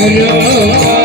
Hello.